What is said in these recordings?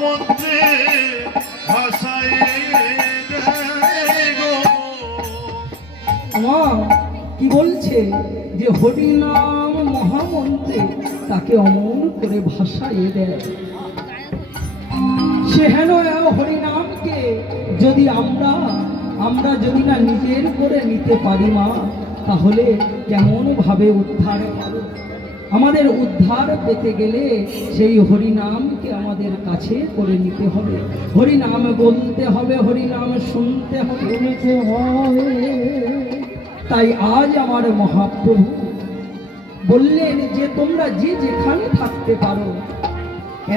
মহামন্ত্রে ভাষায় কি বলছে যে হরিনাম মহামন্ত্রে তাকে অমন করে ভাষায় দেয়। সে হেন হরিনামকে যদি আমরা যদি না নিজের করে নিতে পারি মা, তাহলে কেমন ভাবে উদ্ধার পাবো? আমাদের উদ্ধার পেতে গেলে সেই হরিনামকে আমাদের কাছে করে নিতে হবে, হরিনাম বলতে হবে, হরিনাম শুনতে হবে। তাই আজ আমার মহাপ্রভু বললেন যে তোমরা যে যেখানে থাকতে পারো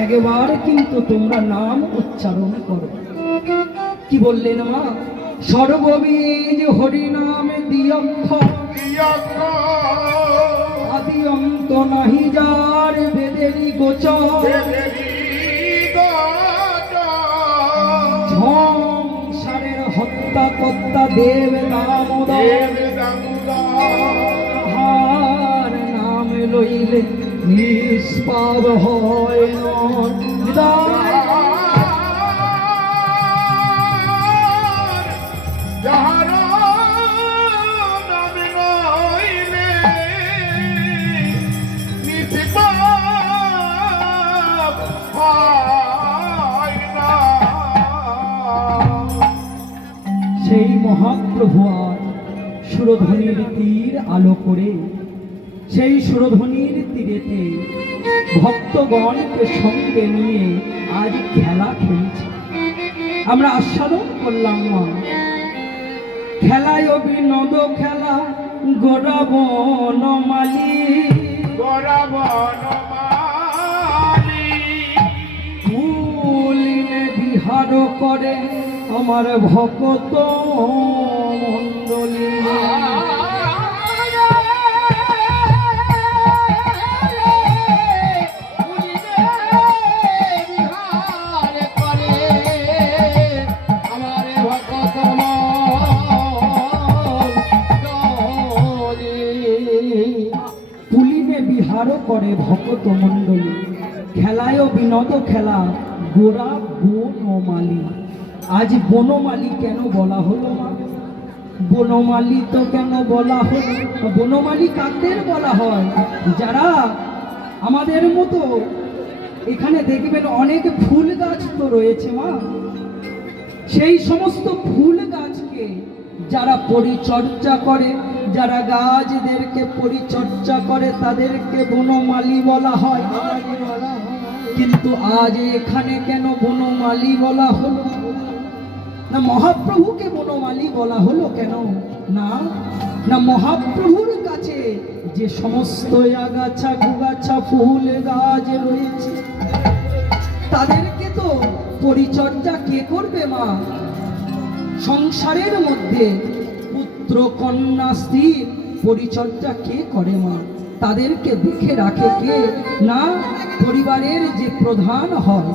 একবার কিন্তু তোমরা নাম উচ্চারণ করো। কি বললেন মা? সর্ববীজ হরিনাম দিয়ক্ষর আদি অন্ত নাহি যার বেদেরি গোচর সংসারের হত্যা কর্তা দেব দামোদর হার নাম লইলে নিষ্পাপ হয় হৃদয় সেই মহাপ্রভু আর সুরধ্বনির তীর আলো করে সেই সুরধ্বনির তীরেতে ভক্তগণকে সঙ্গে নিয়ে আজ খেলা খেলছে। আমরা আস্বাদন করলাম মা। খেলায় বিনোদ খেলা গোরা বনমালী ফুলিনে বিহার করে আমার ভক্ত মণ্ডলী। বিহারও করে ভক্ত মণ্ডলী, খেলায় বিনোদ খেলা গোরা বনমালী। আজ বনমালী কেন বলা হলো মা? বনমালী তো কেন বলা হলো? বনমালী কাদের বলা হয়? যারা আমাদের মতো এখানে দেখবেন অনেক ফুল গাছ তো রয়েছে মা, সেই সমস্ত ফুল গাছকে যারা পরিচর্যা করে, যারা গাছদেরকে পরিচর্যা করে তাদেরকে বনমালী বলা হয়। কিন্তু আজ এখানে কেন বনমালী বলা হলো না? মহাপ্রভুকে বনমালী বলা হলো কেন? না না, মহাপ্রভুর কাছে যে সমস্ত আগাছা গুগাছা ফুল গাছ রয়েছে তাদেরকে তো পরিচর্যা কে করবে মা? সংসারের মধ্যে পুত্র কন্যা স্ত্রীর পরিচর্যা কে করে মা? তাদেরকে দেখে রাখে কে? না, পরিবারের যে প্রধান হয়,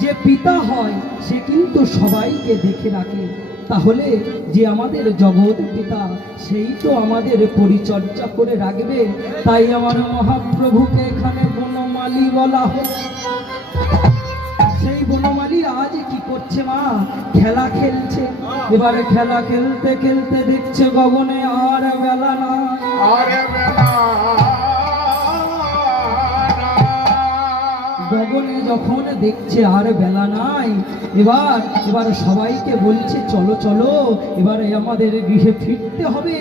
যে পিতা হয়, সে কিন্তু সবাইকে দেখে রাখে। তাহলে যে আমাদের জগৎ পিতা, সেই তো আমাদের পরিচর্যা করে রাখবে। তাই আমার মহাপ্রভুকে এখানে বনমালী বলা হয়। সেই বনমালী আজ কি করছে মা? খেলা খেলছে। এবারে খেলা খেলতে খেলতে দেখছে গগনে আর বেলা না, গগনে যখন দেখছে আর বেলা নাই, এবার সবাইকে বলছে চলো চলো এবারে আমাদের গৃহে ফিরতে হবে,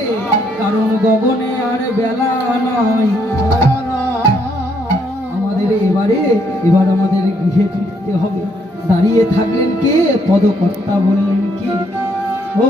কারণ গগনে আর বেলা নাই। এবার আমাদের গৃহে ফিরতে হবে। দাঁড়িয়ে থাকলেন কে? পদকর্তা বললেন কি, ও